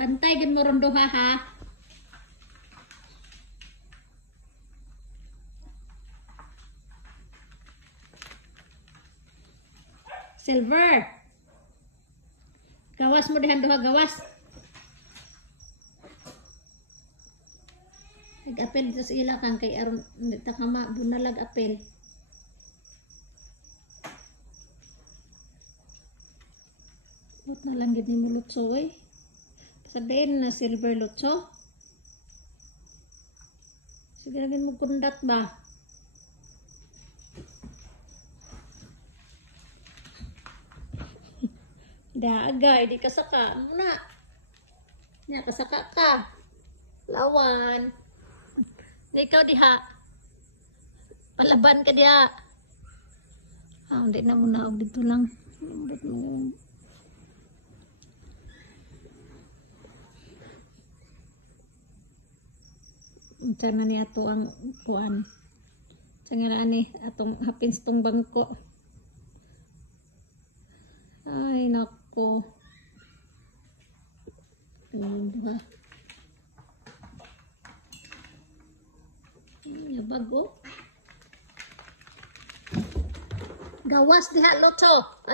Bantay gid mo ron duha ha. Silver. Gawas mo dihan duha gawas. Nag-apel dito sa ila kang kay aron ta kama bunalag apel. Lut na lang gid nimo lutso oy. Sabihin na silver lutso. Sige lagyan mo kundat ba? Dagay, di kasaka muna. Nya kasaka ka. Lawan. Ikaw diha. Palaban ka diha. Ah, hindi na muna og dito lang. Sana ni ato ang kuan. Sana ani atong hapins tong bangko. Ay nako. Ayun diba? Bago. Gawas diha loto.